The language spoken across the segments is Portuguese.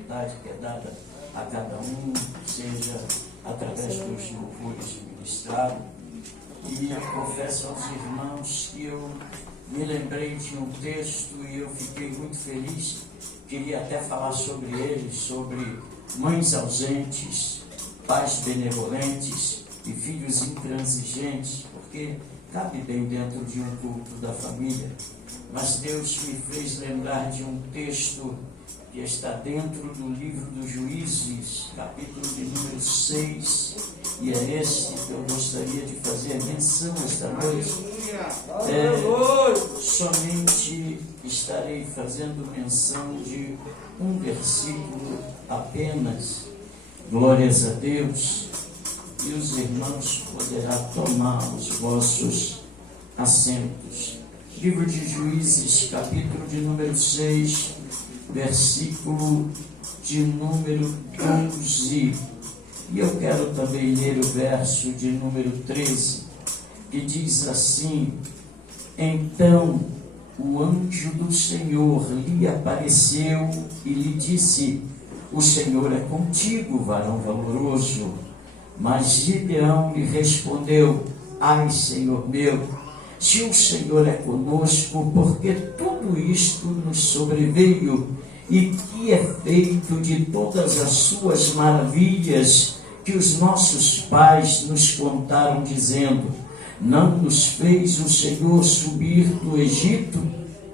oportunidade que é dada a cada um, seja através dos louvores ministrados. E confesso aos irmãos que eu me lembrei de um texto e eu fiquei muito feliz. Queria até falar sobre ele, sobre mães ausentes, pais benevolentes e filhos intransigentes, porque cabe bem dentro de um culto da família. Mas Deus me fez lembrar de um texto que está dentro do livro dos Juízes, capítulo de número 6, e é esse que eu gostaria de fazer menção esta noite. Somente estarei fazendo menção de um versículo apenas. Glórias a Deus. E os irmãos poderão tomar os vossos assentos. Livro de Juízes, capítulo de número 6, versículo de número 12. E eu quero também ler o verso de número 13, que diz assim: Então o anjo do Senhor lhe apareceu e lhe disse: O Senhor é contigo, varão valoroso. Mas Gideão lhe respondeu: Ai, Senhor meu, se o Senhor é conosco, porque tudo isto nos sobreveio, e que é feito de todas as suas maravilhas que os nossos pais nos contaram, dizendo: Não nos fez o Senhor subir do Egito?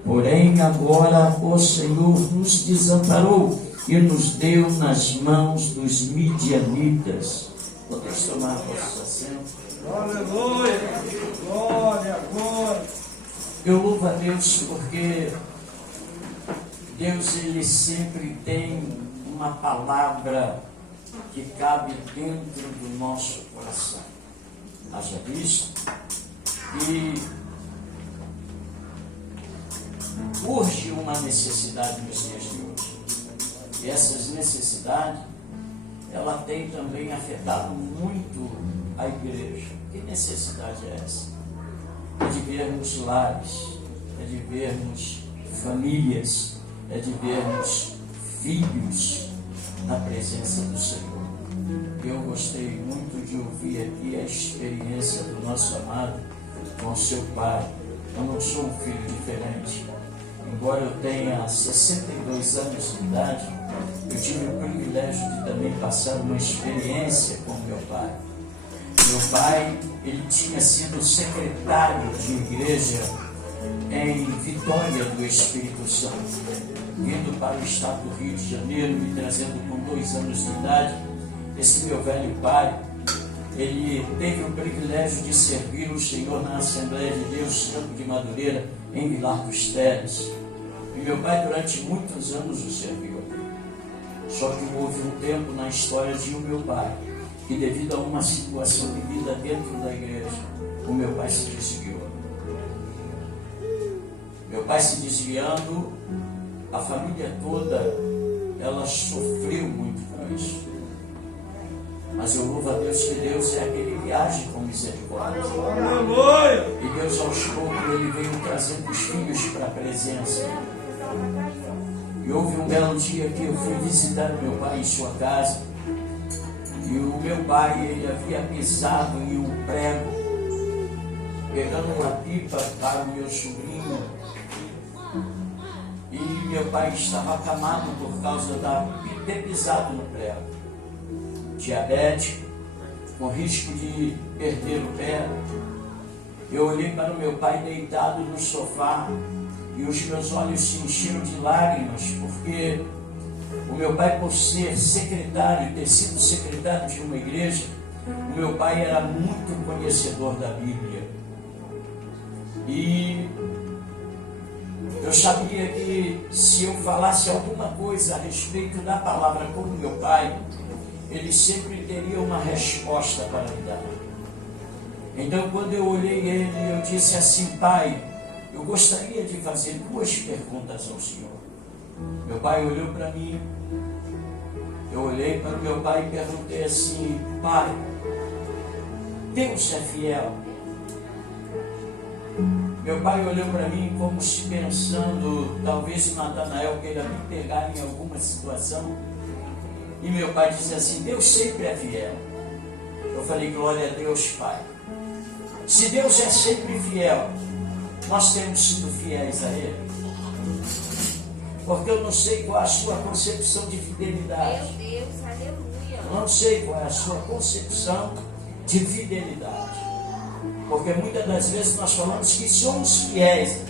Porém agora o Senhor nos desamparou e nos deu nas mãos dos midianitas. Podeis tomar vossos assentos. Aleluia! Glória, glória! Eu louvo a Deus porque Deus, Ele sempre tem uma palavra que cabe dentro do nosso coração. Haja visto que urge uma necessidade nos dias de hoje. E essas necessidades, ela tem também afetado muito a igreja. Que necessidade é essa? É de vermos lares, é de vermos famílias, é de vermos filhos na presença do Senhor. Eu gostei muito de ouvir aqui a experiência do nosso amado com seu pai. Eu não sou um filho diferente. Embora eu tenha 62 anos de idade, eu tive o privilégio de também passar uma experiência com meu pai. Meu pai, ele tinha sido secretário de igreja em Vitória do Espírito Santo, vindo para o estado do Rio de Janeiro, me trazendo com 2 anos de idade. Esse meu velho pai, ele teve o privilégio de servir o Senhor na Assembleia de Deus, Campo de Madureira, em Vilar dos Teles. E meu pai, durante muitos anos, o serviu. Só que houve um tempo na história de o meu pai, que devido a uma situação vivida dentro da igreja, o meu pai se desviou. Meu pai se desviando, a família toda, ela sofreu muito com isso. Mas eu louvo a Deus que Deus é aquele que age com misericórdia. E Deus aos poucos, Ele veio trazendo os filhos para a presença. E houve um belo dia que eu fui visitar o meu pai em sua casa. E o meu pai, ele havia pisado em um prego, pegando uma pipa para o meu sobrinho. E meu pai estava acamado por causa de ter pisado no prego. Diabético, com risco de perder o pé. Eu olhei para o meu pai deitado no sofá e os meus olhos se encheram de lágrimas, porque o meu pai, por ser secretário, ter sido secretário de uma igreja, o meu pai era muito conhecedor da Bíblia. E eu sabia que se eu falasse alguma coisa a respeito da palavra com o meu pai, ele sempre teria uma resposta para me dar. Então, quando eu olhei ele, eu disse assim: Pai, eu gostaria de fazer 2 perguntas ao Senhor. Meu pai olhou para mim, eu olhei para o meu pai e perguntei assim: Pai, Deus é fiel? Meu pai olhou para mim como se pensando, talvez Natanael queira me pegar em alguma situação. E meu pai disse assim: Deus sempre é fiel. Eu falei: glória a Deus, Pai. Se Deus é sempre fiel, nós temos sido fiéis a Ele. Porque eu não sei qual é a sua concepção de fidelidade. Meu Deus, aleluia. Eu não sei qual é a sua concepção de fidelidade. Porque muitas das vezes nós falamos que somos fiéis a Deus.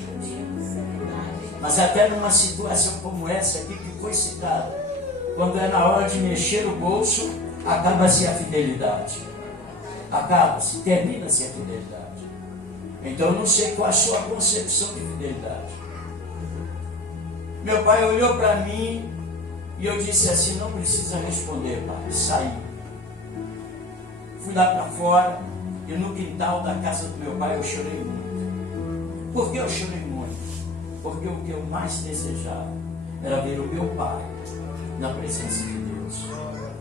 Mas até numa situação como essa aqui que foi citada, quando é na hora de mexer o bolso, acaba-se a fidelidade. Acaba-se, termina-se a fidelidade. Então eu não sei qual é a sua concepção de fidelidade. Meu pai olhou para mim e eu disse assim: não precisa responder, pai. Saí. Fui lá para fora e no quintal da casa do meu pai eu chorei muito. Por que eu chorei muito? Porque o que eu mais desejava era ver o meu pai na presença de Deus.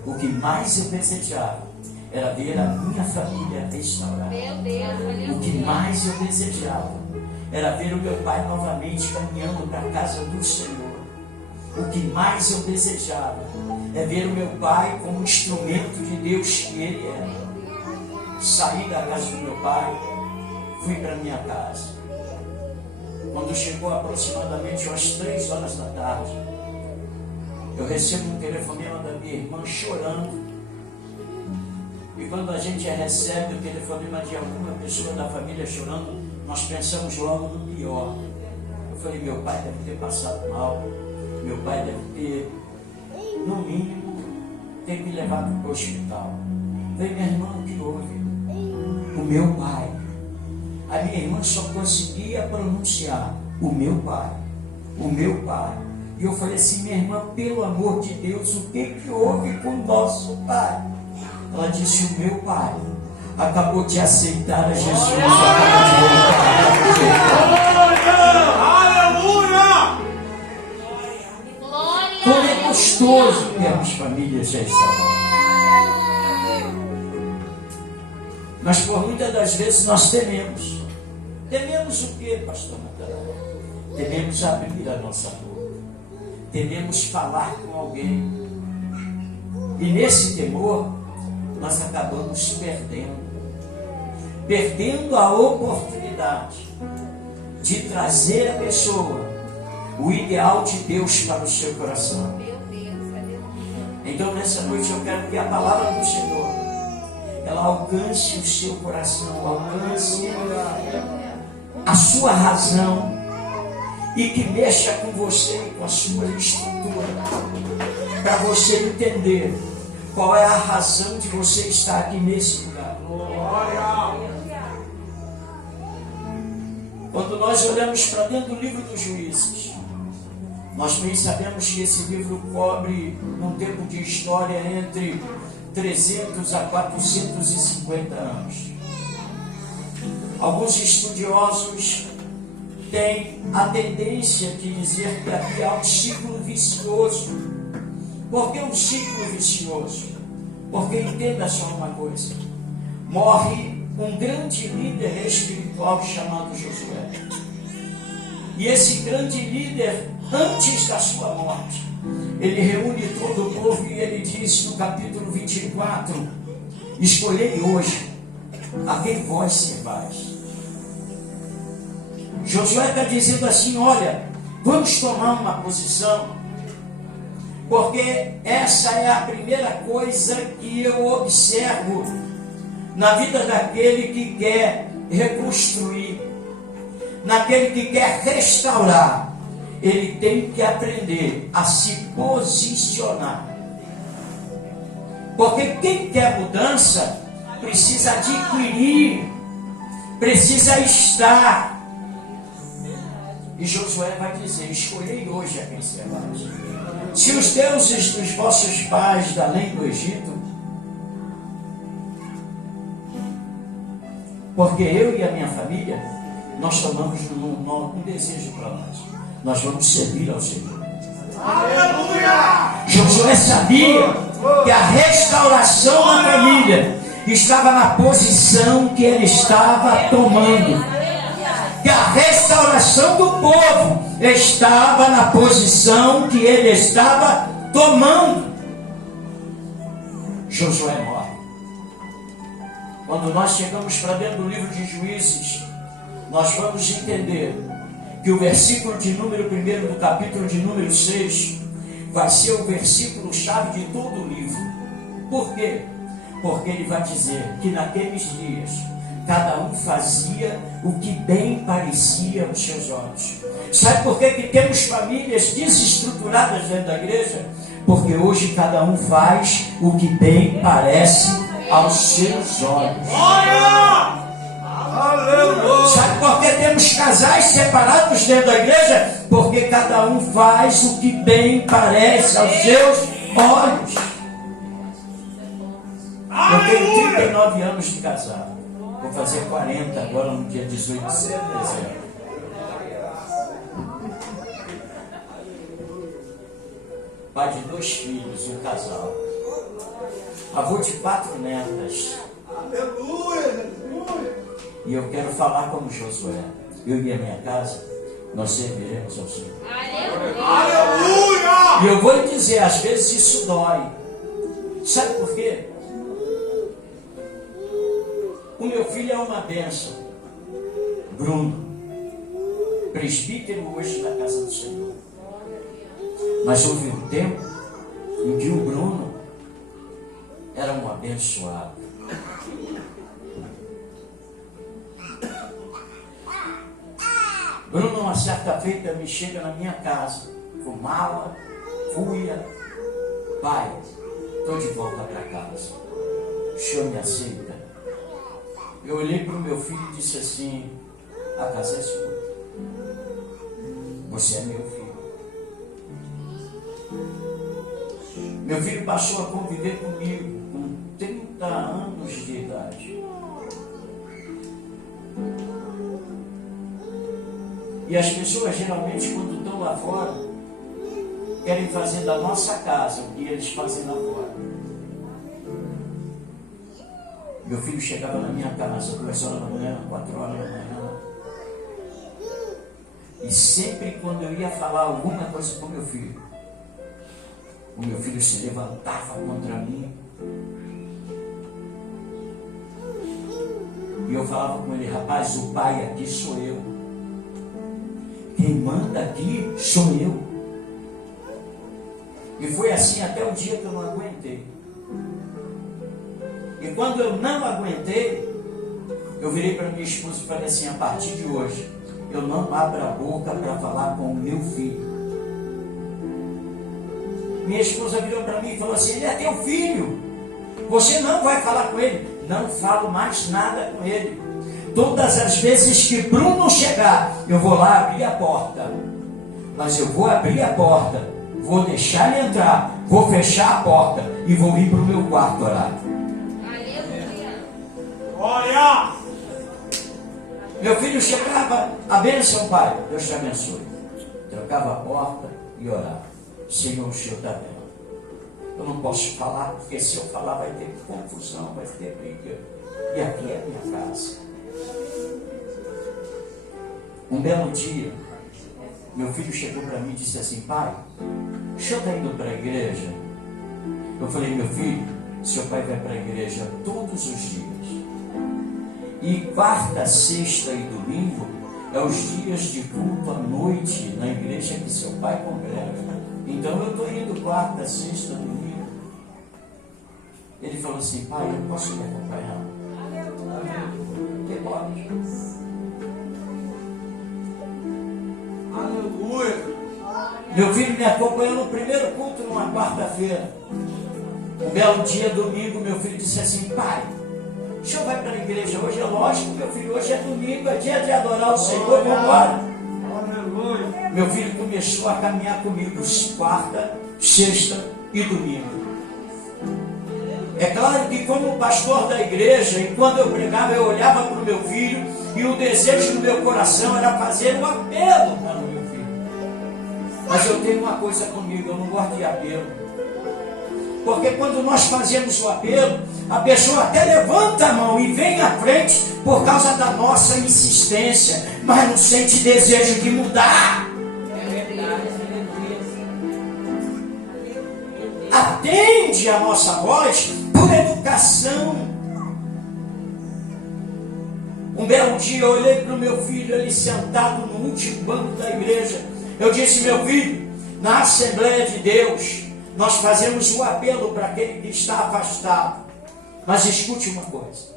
O que mais eu desejava era ver a minha família restaurada. Meu Deus, aleluia. O que mais eu desejava era ver o meu pai novamente caminhando para a casa do Senhor. O que mais eu desejava é ver o meu pai como instrumento de Deus que ele é. Saí da casa do meu pai, fui para minha casa. Quando chegou aproximadamente às 3 horas da tarde, eu recebo um telefonema da minha irmã chorando. E quando a gente recebe o telefonema de alguma pessoa da família chorando, nós pensamos logo no pior. Eu falei: meu pai deve ter passado mal, meu pai deve ter, no mínimo, ter me levado para o hospital. Eu falei: minha irmã, o que houve? O meu pai. A minha irmã só conseguia pronunciar: o meu pai, o meu pai. E eu falei assim: minha irmã, pelo amor de Deus, o que houve com o nosso pai? Ela disse: o meu pai acabou de aceitar a Jesus. Aleluia! Como é gostoso termos famílias restauradas. Mas por muitas das vezes nós tememos. Tememos o que, pastor Natanael? Tememos abrir a nossa boca. Tememos falar com alguém. E nesse temor, nós acabamos perdendo a oportunidade de trazer a pessoa o ideal de Deus para o seu coração. Meu Deus, aleluia. Então nessa noite eu quero que a palavra do Senhor ela alcance o seu coração, alcance a sua razão e que mexa com você e com a sua estrutura, para você entender qual é a razão de você estar aqui nesse lugar. Quando nós olhamos para dentro do livro dos Juízes, nós bem sabemos que esse livro cobre um tempo de história entre 300 a 450 anos. Alguns estudiosos têm a tendência de dizer que aqui há um ciclo vicioso. Por que um ciclo vicioso? Porque entenda só uma coisa: morre um grande líder espiritual chamado Josué. E esse grande líder, antes da sua morte, ele reúne todo o povo e ele diz no capítulo 24: escolhei hoje a quem vós servais. Josué está dizendo assim: olha, vamos tomar uma posição, porque essa é a primeira coisa que eu observo na vida daquele que quer reconstruir, naquele que quer restaurar. Ele tem que aprender a se posicionar. Porque quem quer mudança precisa adquirir, precisa estar. E Josué vai dizer: escolhei hoje a quem servais. Se os deuses dos vossos pais da além do Egito, porque eu e a minha família, nós tomamos um desejo para nós vamos servir ao Senhor. Aleluia! Josué sabia que a restauração da família estava na posição que ele estava tomando, que a restauração do povo estava na posição que ele estava tomando. Josué morre. Quando nós chegamos para dentro do livro de Juízes, nós vamos entender que o versículo de número 1 do capítulo de número 6 vai ser o versículo-chave de todo o livro. Por quê? Porque ele vai dizer que naqueles dias cada um fazia o que bem parecia aos seus olhos. Sabe por que temos famílias desestruturadas dentro da igreja? Porque hoje cada um faz o que bem parece aos seus olhos. Glória! Aleluia! Sabe por que temos casais separados dentro da igreja? Porque cada um faz o que bem parece aos seus olhos. Eu tenho 39 anos de casado. Vou fazer 40 agora no dia 18 de dezembro. Pai de 2 filhos, um casal. Avô de 4 netas. Aleluia! E eu quero falar como Josué. Eu e a minha casa, nós serviremos ao Senhor. Aleluia! E eu vou lhe dizer, às vezes isso dói. Sabe por quê? O meu filho é uma bênção. Bruno, presbítero hoje da casa do Senhor. Mas houve um tempo em que o Bruno era um abençoado. Bruno, uma certa feita, me chega na minha casa, com mala, cuia. Pai, estou de volta para casa. O senhor me aceita? Eu olhei para o meu filho e disse assim: a casa é sua. Você é meu filho. Meu filho passou a conviver comigo com 30 anos de idade. E as pessoas geralmente, quando estão lá fora, querem fazer da nossa casa o que eles fazem lá fora. Meu filho chegava na minha casa 2 horas da manhã, 4 horas da manhã. E sempre quando eu ia falar alguma coisa com meu filho, o meu filho se levantava contra mim. E eu falava com ele: rapaz, o pai aqui sou eu. Quem manda aqui sou eu. E foi assim até o dia que eu não aguentei. E quando eu não aguentei, eu virei para minha esposa e falei assim: a partir de hoje, eu não abro a boca para falar com o meu filho. Minha esposa virou para mim e falou assim: ele é teu filho, você não vai falar com ele. Não falo mais nada com ele. Todas as vezes que Bruno chegar, eu vou lá abrir a porta. Mas eu vou abrir a porta, vou deixar ele entrar, vou fechar a porta e vou ir para o meu quarto orar. Glória! Meu filho chegava: a bênção, pai, Deus te abençoe. Trocava a porta e orava: Senhor, o Senhor está vendo. Eu não posso falar, porque se eu falar vai ter confusão, vai ter briga. E aqui é a minha casa. Um belo dia, meu filho chegou para mim e disse assim: pai, o senhor está indo para a igreja? Eu falei: meu filho, seu pai vai para a igreja todos os dias. E quarta, sexta e domingo é os dias de culto à noite na igreja que seu pai congrega. Então eu estou indo quarta, sexta, domingo. Ele falou assim: pai, eu posso me acompanhar? Que pode. Aleluia! Meu filho me acompanhou no primeiro culto numa quarta-feira. Um belo dia, domingo, meu filho disse assim: pai, o senhor vai para a igreja hoje? É lógico, meu filho, hoje é domingo, é dia de adorar o Senhor, vamos embora. Aleluia! Meu filho começou a caminhar comigo quarta, sexta e domingo. É claro que como pastor da igreja, e quando eu pregava, eu olhava para o meu filho, e o desejo do meu coração era fazer um apelo para o meu filho. Mas eu tenho uma coisa comigo: eu não gosto de apelo. Porque quando nós fazemos o apelo, a pessoa até levanta a mão e vem à frente por causa da nossa insistência, mas não sente desejo de mudar. Atende a nossa voz por por educação. Um belo dia eu olhei para o meu filho ali sentado no último banco da igreja. Eu disse: meu filho, na Assembleia de Deus nós fazemos um apelo para aquele que está afastado. Mas escute uma coisa.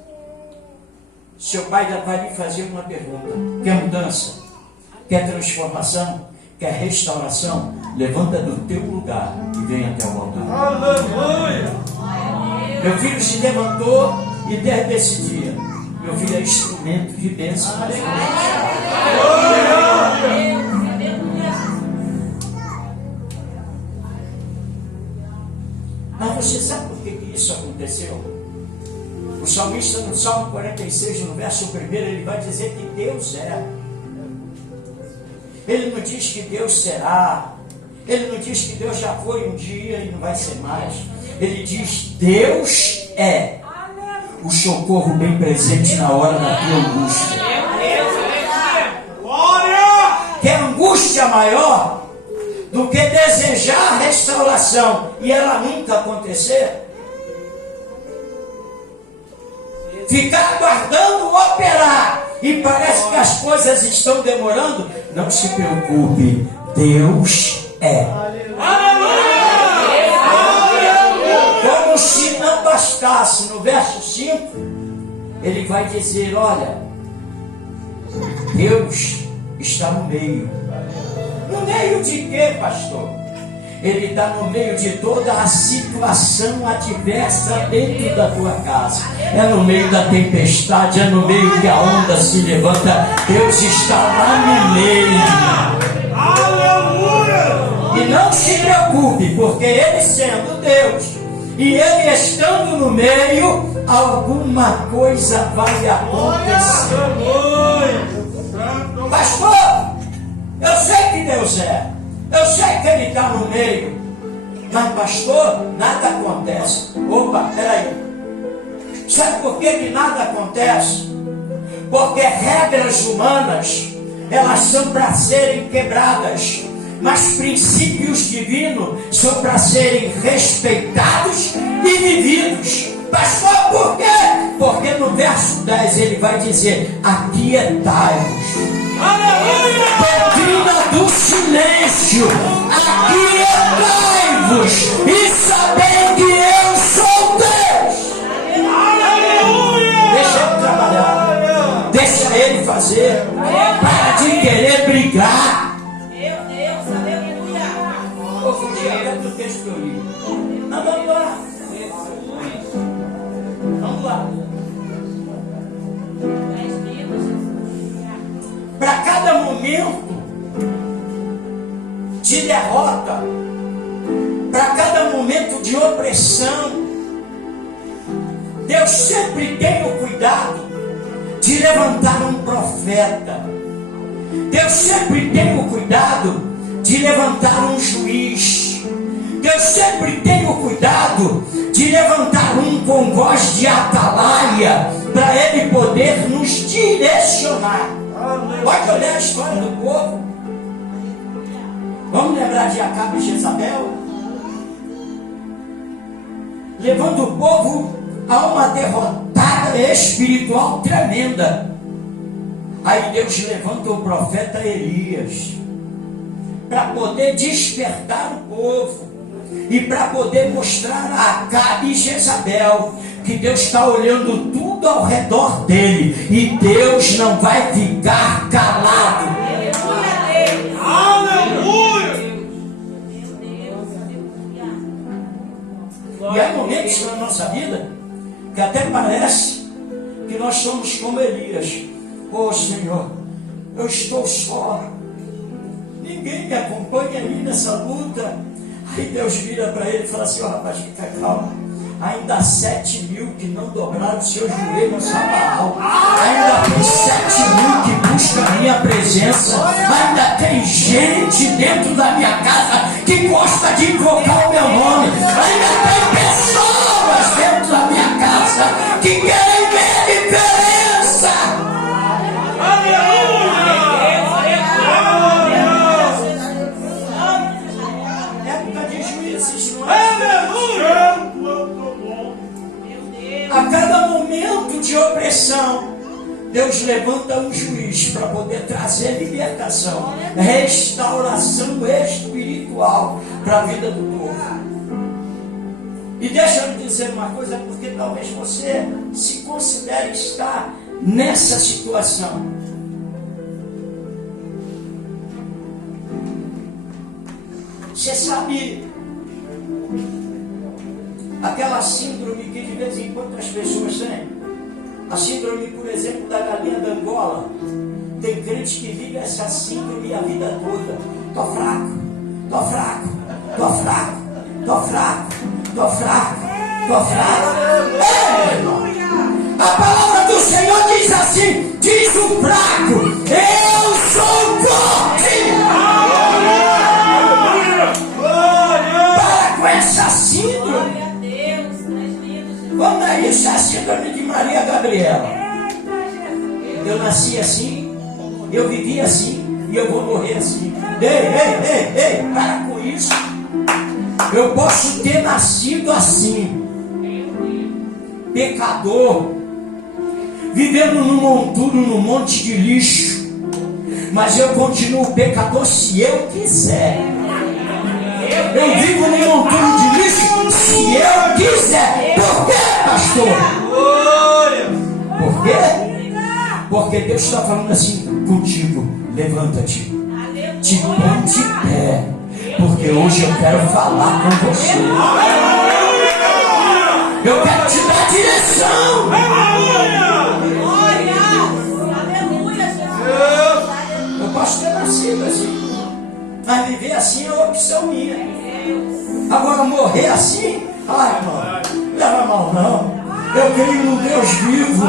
Seu pai vai lhe fazer uma pergunta: quer mudança? Quer transformação? Quer restauração? Levanta do teu lugar e vem até o altar. Aleluia! Meu filho se levantou e desde esse dia, meu filho é instrumento de bênção. Mas você sabe por que isso aconteceu? O salmista no Salmo 46, no verso 1, ele vai dizer que Deus é. Ele não diz que Deus será. Ele não diz que Deus já foi um dia e não vai ser mais. Ele diz: Deus é o socorro bem presente na hora da tua angústia. Glória! Que angústia maior do que desejar a restauração e ela nunca acontecer? Ficar aguardando operar e parece que as coisas estão demorando. Não se preocupe, Deus é. Como se não bastasse, no verso 5, ele vai dizer: olha, Deus está no meio. No meio de quê, pastor? Ele está no meio de toda a situação adversa dentro da tua casa. É no meio da tempestade, é no meio que a onda se levanta. Deus está lá no meio. Aleluia! E não se preocupe, porque Ele sendo Deus e Ele estando no meio, alguma coisa vai acontecer. Aleluia! Pastor, eu sei que Deus é. Eu sei que Ele está no meio. Mas pastor, nada acontece. Opa, peraí. Sabe por que nada acontece? Porque regras humanas, elas são para serem quebradas. Mas princípios divinos são para serem respeitados e vividos. Pastor, por quê? Porque no verso 10 ele vai dizer: aquietai-vos. Doutrina do silêncio. Aquietai-vos e sabei que eu sou Deus. Deixa ele trabalhar. Deixa ele fazer. Para de querer brigar. Vou fugir até do texto que eu li. Não, vamos lá. Vamos lá. Para cada momento de derrota, para cada momento de opressão, Deus sempre tem o cuidado de levantar um profeta. Deus sempre tem o cuidado de levantar um juiz. Deus sempre tem o cuidado de levantar um com voz de atalaia para Ele poder nos direcionar. Pode olhar a história do povo. Vamos lembrar de Acabe e Jezabel, levando o povo a uma derrotada espiritual tremenda. Aí Deus levanta o profeta Elias para poder despertar o povo e para poder mostrar a Acabe e Jezabel que Deus está olhando tudo ao redor dele e Deus não vai ficar calado. Aleluia! E há momentos na nossa vida que até parece que nós somos como Elias. Oh Senhor, eu estou só, ninguém me acompanha ali nessa luta. Aí Deus vira para ele e fala assim: ó, rapaz, fica calmo. Ainda há 7.000 que não dobraram seus joelhos a Baal. Ainda tem 7.000 que buscam a minha presença. Ainda tem gente dentro da minha casa que gosta de invocar o meu nome. Ainda tem pessoas dentro da minha casa que querem ver diferença. Época de juízes, não é? de opressão, Deus levanta um juiz para poder trazer libertação, restauração espiritual para a vida do povo. E deixa eu dizer uma coisa, porque talvez você se considere estar nessa situação. Você sabe aquela síndrome que de vez em quando as pessoas têm? A síndrome, por exemplo, da galinha da Angola. Tem crente que vive essa síndrome a vida toda. Tô fraco, tô fraco, tô fraco, tô fraco, tô fraco, tô fraco. Ei, irmão! A palavra do Senhor diz assim, diz o fraco, eu sou forte. Para com essa síndrome. Como é isso? A síndrome de Maria Gabriela. Eu nasci assim, eu vivi assim, e eu vou morrer assim. Ei, para com isso. Eu posso ter nascido assim, pecador, vivendo num monturo, num monte de lixo, mas eu continuo pecador se eu quiser. Eu vivo num monturo de lixo se eu quiser. Por quê, pastor? Por quê? Porque Deus está falando assim contigo. Levanta-te, te põe de pé, porque hoje eu quero falar com você. Eu quero te dar direção. Eu posso ter nascido assim, mas viver assim é uma opção minha. Agora morrer assim, ai, irmão, leva mal não. Eu creio num Deus vivo.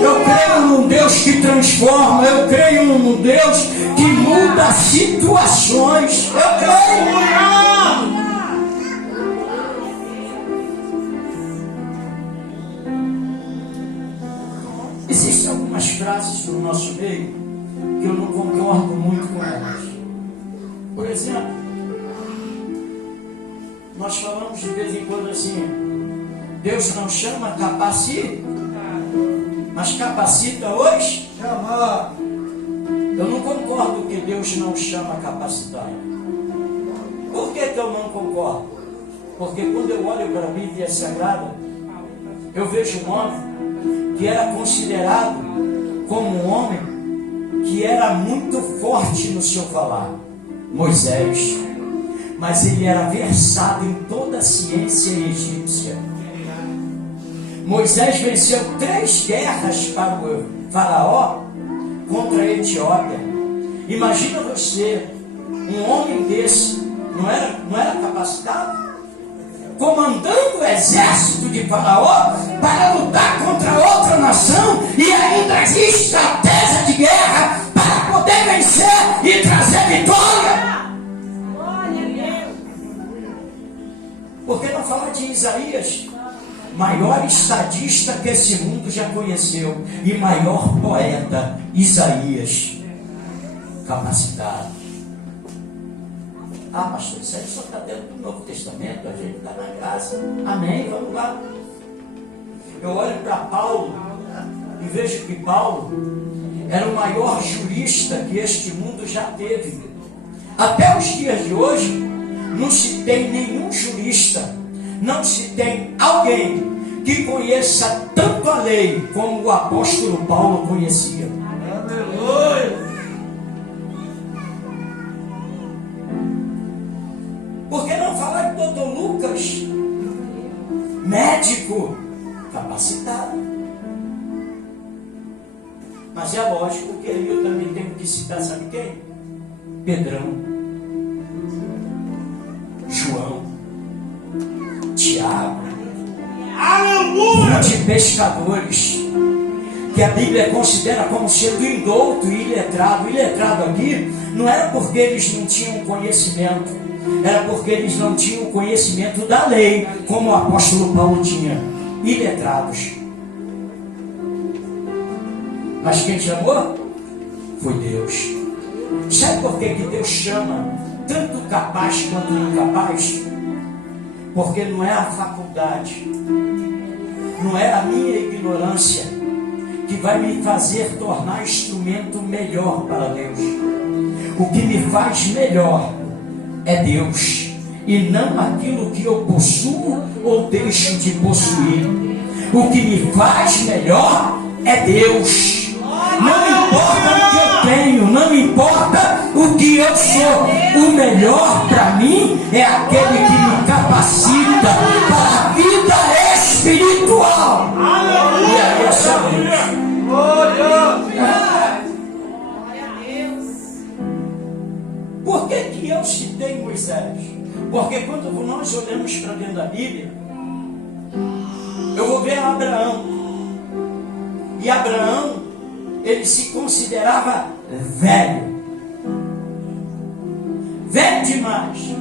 Eu creio num Deus que transforma. Eu creio num Deus que muda situações. Eu creio. Existem algumas frases no nosso meio que eu não concordo muito com elas. Por exemplo, nós falamos de vez em quando assim, Deus não chama, capacita, mas capacita hoje? Chama. Eu não concordo que Deus não chama, capacitar. Por que eu não concordo? Porque quando eu olho para a Bíblia Sagrada, eu vejo um homem que era considerado como um homem que era muito forte no seu falar, Moisés. Mas ele era versado em toda a ciência egípcia. Moisés venceu 3 guerras para o faraó contra a Etiópia. Imagina você, um homem desse, não era capacitado? Comandando o exército de faraó para lutar contra outra nação e ainda estratégia de guerra para poder vencer e trazer vitória. Por que não falar de Isaías? Maior estadista que esse mundo já conheceu e maior poeta, Isaías, capacitado. Ah, pastor, isso aí só está dentro do Novo Testamento, a gente está na graça. Amém, vamos lá. Eu olho para Paulo e vejo que Paulo era o maior jurista que este mundo já teve. Até os dias de hoje, não se tem nenhum jurista, não se tem alguém que conheça tanto a lei como o apóstolo Paulo conhecia. Aleluia. Por que não falar de doutor Lucas, médico, capacitado? Mas é lógico que aí eu também tenho que citar, sabe quem? Pedrão, João, Tiago, Aleluia. de pescadores, que a Bíblia considera como sendo indouto e iletrado. Iletrado aqui não era porque eles não tinham conhecimento, era porque eles não tinham conhecimento da lei, como o apóstolo Paulo tinha. Iletrados. Mas quem chamou? Foi Deus. Sabe por que Deus chama tanto capaz quanto incapaz? Porque não é a faculdade, não é a minha ignorância, que vai me fazer tornar instrumento melhor para Deus. O que me faz melhor é Deus, e não aquilo que eu possuo ou deixo de possuir. O que me faz melhor é Deus. Não importa o que eu tenho, não importa o que eu sou. O melhor para mim é aquele que me capacita para a vida espiritual. E aí é só Deus. Glória! Por que eu citei Moisés? Porque quando nós olhamos para dentro da Bíblia, eu vou ver Abraão. E Abraão, ele se considerava velho. Velho demais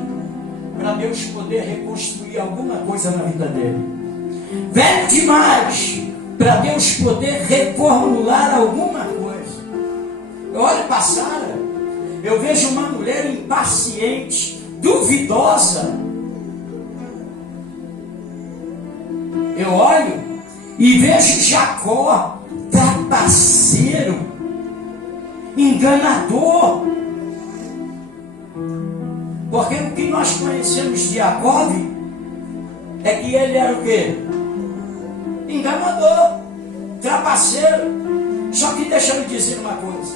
para Deus poder reconstruir alguma coisa na vida dele. Velho demais para Deus poder reformular alguma coisa. Eu olho para Sara, eu vejo uma mulher impaciente, duvidosa. Eu olho e vejo Jacó, trapaceiro, enganador. Porque o que nós conhecemos de Jacó é que ele era o quê? Enganador, trapaceiro. Só que deixa eu dizer uma coisa.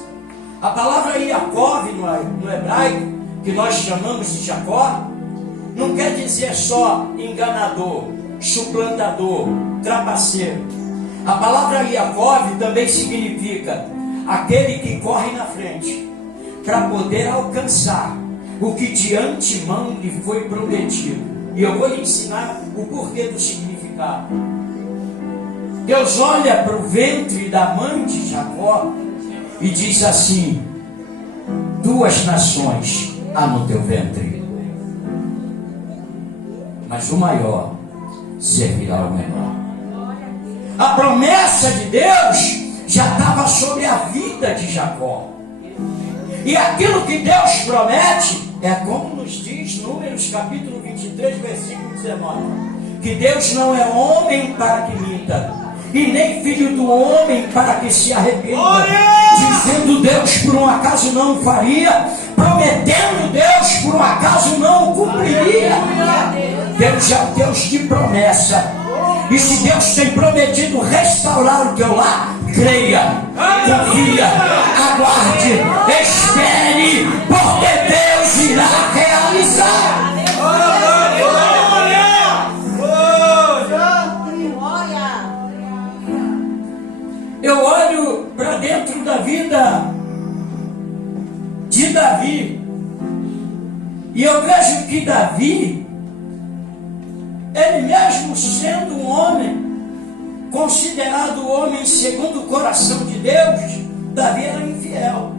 A palavra Yaakov no hebraico, que nós chamamos de Jacó, não quer dizer só enganador, suplantador, trapaceiro. A palavra Yaakov também significa aquele que corre na frente para poder alcançar o que de antemão lhe foi prometido. E eu vou lhe ensinar o porquê do significado. Deus olha para o ventre da mãe de Jacó e diz assim: 2 nações há no teu ventre, mas o maior servirá ao menor. A promessa de Deus já estava sobre a vida de Jacó. E aquilo que Deus promete é como nos diz Números capítulo 23, versículo 19, que Deus não é homem para que minta, e nem filho do homem para que se arrependa. Dizendo Deus por um acaso não faria, prometendo Deus por um acaso não cumpriria. Deus é o Deus de promessa. E se Deus tem prometido restaurar o teu lar, creia, confia, aguarde, espere, porque Deus irá realizar. Eu olho para dentro da vida de Davi e eu vejo que Davi, ele mesmo sendo um homem considerado o homem segundo o coração de Deus, Davi era infiel.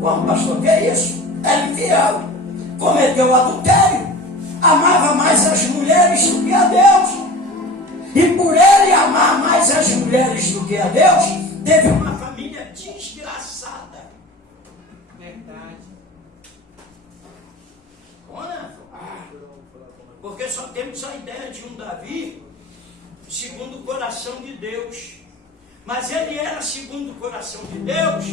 Como, pastor, que é isso? Era infiel, cometeu adultério, amava mais as mulheres do que a Deus. E por ele amar mais as mulheres do que a Deus, teve uma família desgraçada. Verdade. Olha, porque só temos a ideia de um Davi segundo o coração de Deus. Mas ele era segundo o coração de Deus,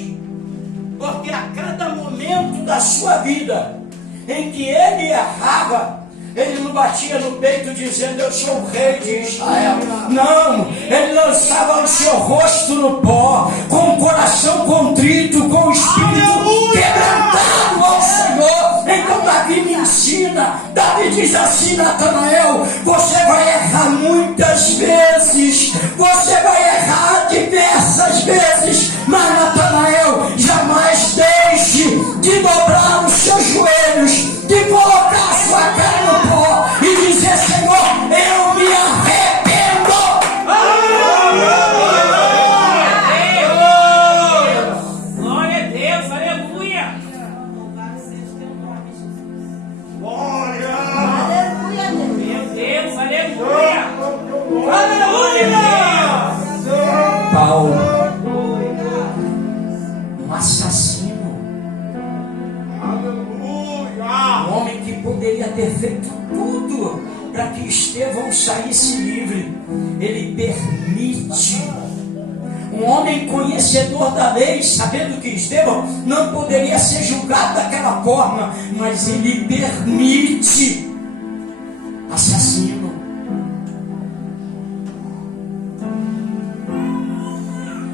porque a cada momento da sua vida em que ele errava, ele não batia no peito dizendo: eu sou o rei de Israel. Não, ele lançava o seu rosto no pó, com o coração contrito, com o espírito quebrantado ao Senhor. Então Davi me ensina. Davi diz assim: Natanael, você vai errar muitas vezes, você vai errar diversas vezes, mas Natanael, jamais deixe de dobrar os seus joelhos, de colocar a sua cara no pó e dizer: Senhor, eu me arrependo. Glória a Deus, aleluia. Glória. Meu Deus, aleluia. Aleluia. Paulo, um assassino, um homem que poderia ter feito tudo para que Estevão saísse livre, ele permite Um homem conhecedor da lei, sabendo que Estevão não poderia ser julgado daquela forma, mas ele permite assassino.